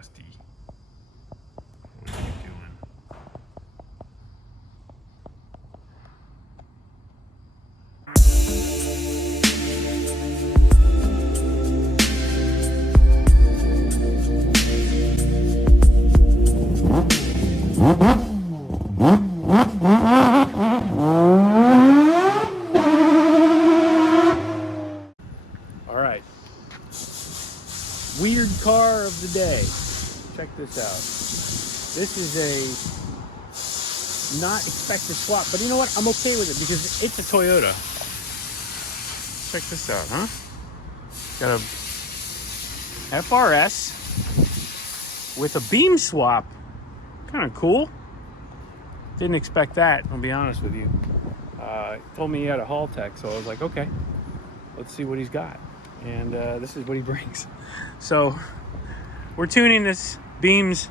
Dusty. What are you doing? All right. Weird car of the day. Check this out. This is a not expected swap, but you know what? I'm okay with it because it's a Toyota. Check this out, huh? Got a FRS with a beam swap. Kind of cool. Didn't expect that, I'll be honest with you. Told me he had a haul tech, so I was like, okay, let's see what he's got. And this is what he brings. So we're tuning this Beams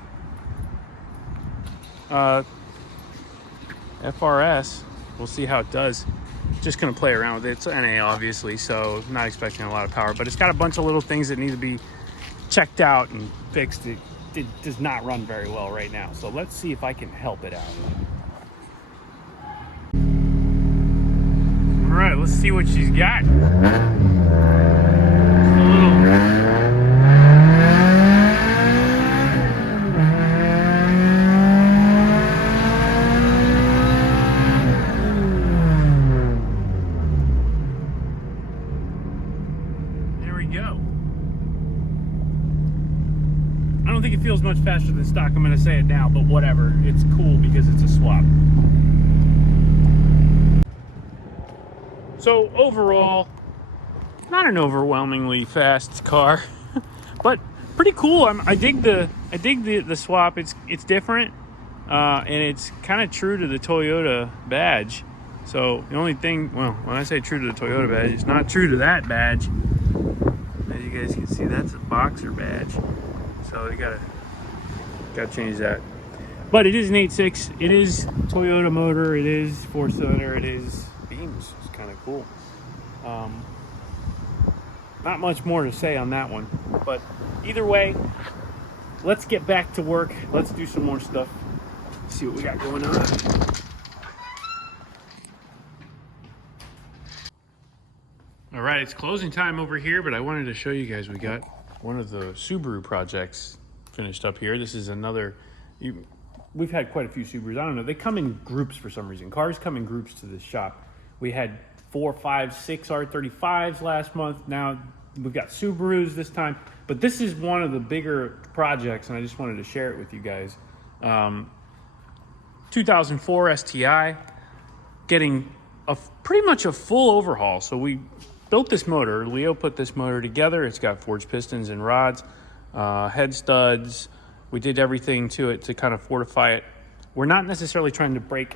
FRS. We'll see how it does. Just gonna play around with it. It's NA obviously, so not expecting a lot of power, but it's got a bunch of little things that need to be checked out and fixed. It does not run very well right now, so let's see if I can help it out. All right, let's see what she's got. There we go. I don't think it feels much faster than stock. I'm going to say it now, but whatever. It's cool because it's a swap. So overall, not an overwhelmingly fast car, but pretty cool. I dig the swap. It's different, and it's kind of true to the Toyota badge. So the only thing, well, when I say true to the Toyota badge, it's not true to that badge. As you guys can see, that's a boxer badge. So you gotta change that. But it is an 8.6. It is Toyota motor. It is 4-cylinder. It is beams. It's kind of cool. Not much more to say on that one. But either way, let's get back to work. Let's do some more stuff. See what we got going on. All right, it's closing time over here, but I wanted to show you guys we got one of the Subaru projects finished up here. This is another, we've had quite a few Subarus. I don't know, they come in groups for some reason. Cars come in groups to this shop. We had 4, 5, 6 R35s last month. Now we've got Subarus this time, but this is one of the bigger projects and I just wanted to share it with you guys. 2004 STI, getting pretty much a full overhaul. So we built this motor. Leo put this motor together. It's got forged pistons and rods, head studs. We did everything to it to kind of fortify it. We're not necessarily trying to break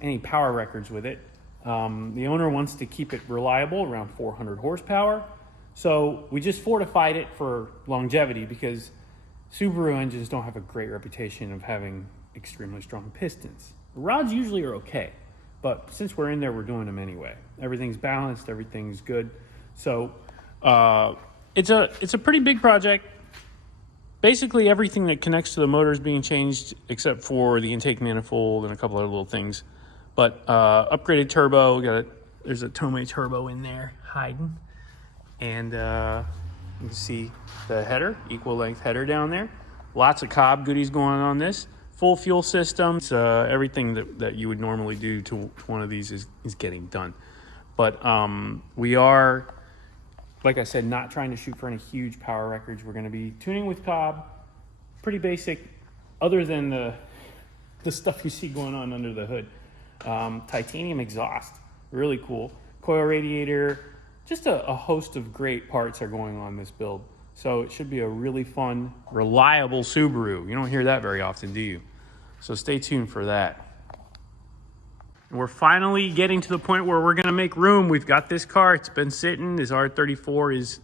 any power records with it. The owner wants to keep it reliable, around 400 horsepower. So we just fortified it for longevity because Subaru engines don't have a great reputation of having extremely strong pistons. The rods usually are okay, but since we're in there, we're doing them anyway. Everything's balanced, everything's good. So it's a pretty big project. Basically everything that connects to the motor is being changed except for the intake manifold and a couple other little things. But upgraded turbo, there's a Tomei turbo in there hiding. And you can see the header, equal length header down there. Lots of Cobb goodies going on this. Full fuel system. Everything that you would normally do to one of these is getting done. But we are, like I said, not trying to shoot for any huge power records. We're going to be tuning with Cobb. Pretty basic, other than the stuff you see going on under the hood. Titanium exhaust, really cool. Coil radiator, just a host of great parts are going on this build. So it should be a really fun, reliable Subaru. You don't hear that very often, do you? So stay tuned for that. And we're finally getting to the point where we're gonna make room. We've got this car, it's been sitting. This R34 is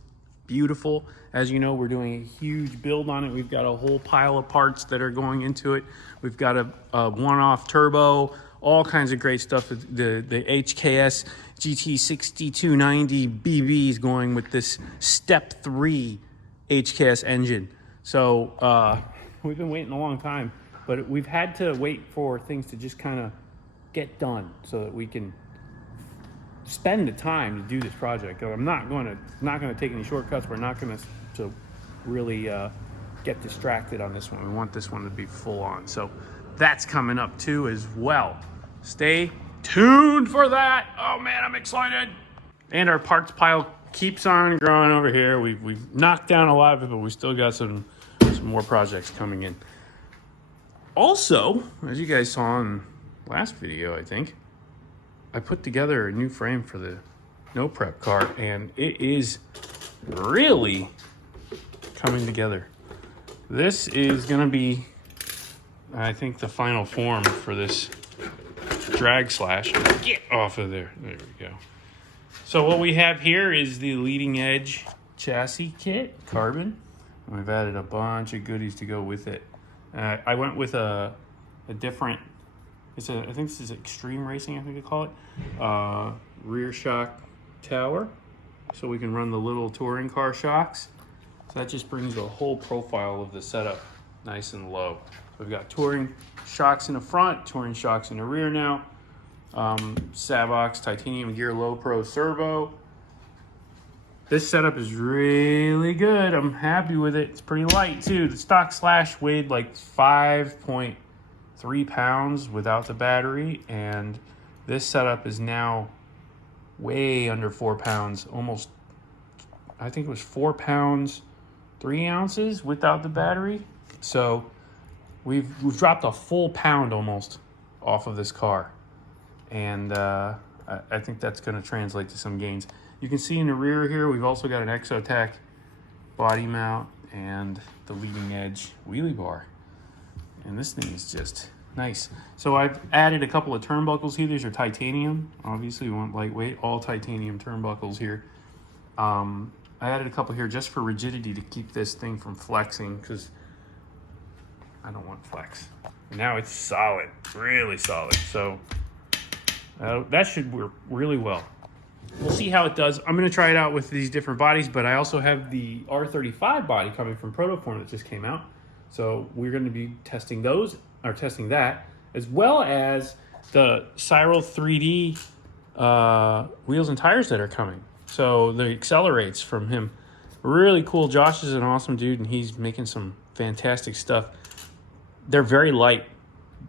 beautiful. As you know, we're doing a huge build on it. We've got a whole pile of parts that are going into it. We've got a one-off turbo, all kinds of great stuff. The HKS GT6290 BB is going with this Step 3 HKS engine. So we've been waiting a long time, but we've had to wait for things to just kind of get done so that we can spend the time to do this project. I'm not going to take any shortcuts. We're not going to really get distracted on this one. We want this one to be full on. So that's coming up too as well. Stay tuned for that. Oh man, I'm excited. And our parts pile keeps on growing over here. We've knocked down a lot of it, but we still got some more projects coming in. Also, as you guys saw in last video, I think, I put together a new frame for the no prep car, and it is really coming together. This is gonna be, I think, the final form for this drag slash. Get off of there. There we go. So what we have here is the leading edge chassis kit, carbon. And we've added a bunch of goodies to go with it. I went with a different, I think this is Extreme Racing, I think they call it. Rear shock tower. So we can run the little touring car shocks. So that just brings the whole profile of the setup nice and low. So we've got touring shocks in the front, touring shocks in the rear now. Savox titanium gear low pro servo. This setup is really good. I'm happy with it. It's pretty light too. The stock slash weighed like 5.3 pounds without the battery, and this setup is now way under 4 pounds. Almost, I think it was 4 pounds 3 ounces without the battery. So we've dropped a full pound almost off of this car. And I think that's going to translate to some gains. You can see in the rear here, we've also got an Exotec body mount and the leading edge wheelie bar. And this thing is just nice. So I've added a couple of turnbuckles here. These are titanium. Obviously, we want lightweight, all titanium turnbuckles here. I added a couple here just for rigidity to keep this thing from flexing, because I don't want flex. Now it's solid, really solid. So that should work really well. We'll see how it does. I'm going to try it out with these different bodies, but I also have the R35 body coming from Protoform that just came out. So we're going to be testing that, as well as the Cyril 3D wheels and tires that are coming. So the accelerates from him. Really cool. Josh is an awesome dude, and he's making some fantastic stuff. They're very light.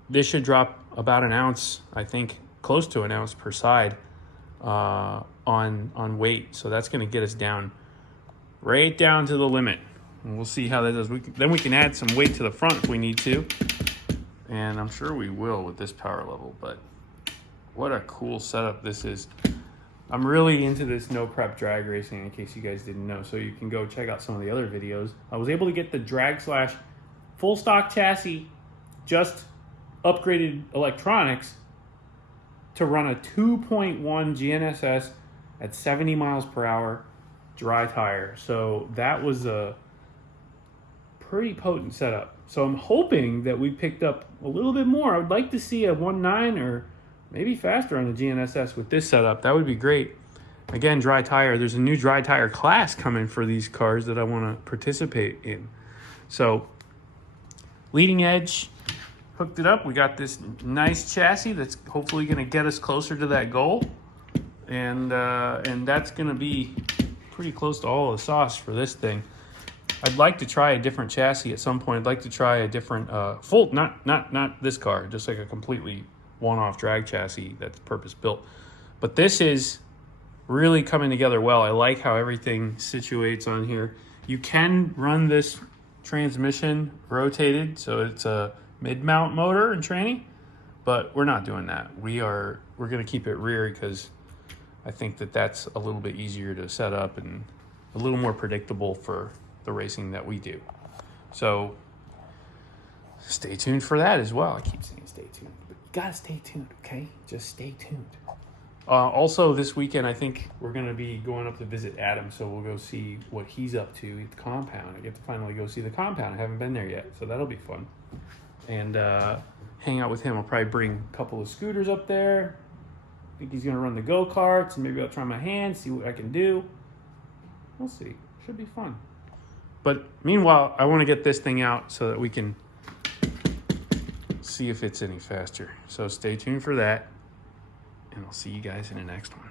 This should drop about an ounce, I think, close to an ounce per side on weight. So that's going to get us down right down to the limit. And we'll see how that does. Then we can add some weight to the front if we need to. And I'm sure we will with this power level. But what a cool setup this is. I'm really into this no prep drag racing, in case you guys didn't know. So you can go check out some of the other videos. I was able to get the drag slash full stock chassis, just upgraded electronics, to run a 2.1 GNSS at 70 miles per hour dry tire. So that was a pretty potent setup. So I'm hoping that we picked up a little bit more. I would like to see a 1.9 or maybe faster on the GNSS with this setup. That would be great. Again, dry tire. There's a new dry tire class coming for these cars that I want to participate in. So leading edge, hooked it up. We got this nice chassis that's hopefully going to get us closer to that goal. And that's going to be pretty close to all the sauce for this thing. I'd like to try a different chassis at some point. I'd like to try a different full, not this car, just like a completely one-off drag chassis that's purpose built. But this is really coming together well. I like how everything situates on here. You can run this transmission rotated, so it's a mid-mount motor in training, but we're not doing that. We're going to keep it rear because I think that's a little bit easier to set up and a little more predictable for the racing that we do. So stay tuned for that as well. I keep saying stay tuned, but you gotta stay tuned, okay? Just stay tuned. Also this weekend, I think we're gonna be going up to visit Adam, so we'll go see what he's up to at the compound. I get to finally go see the compound. I haven't been there yet, so that'll be fun. And hang out with him. I'll probably bring a couple of scooters up there. I think he's gonna run the go-karts, and maybe I'll try my hand, see what I can do. We'll see. Should be fun. But meanwhile, I want to get this thing out so that we can see if it's any faster. So stay tuned for that, and I'll see you guys in the next one.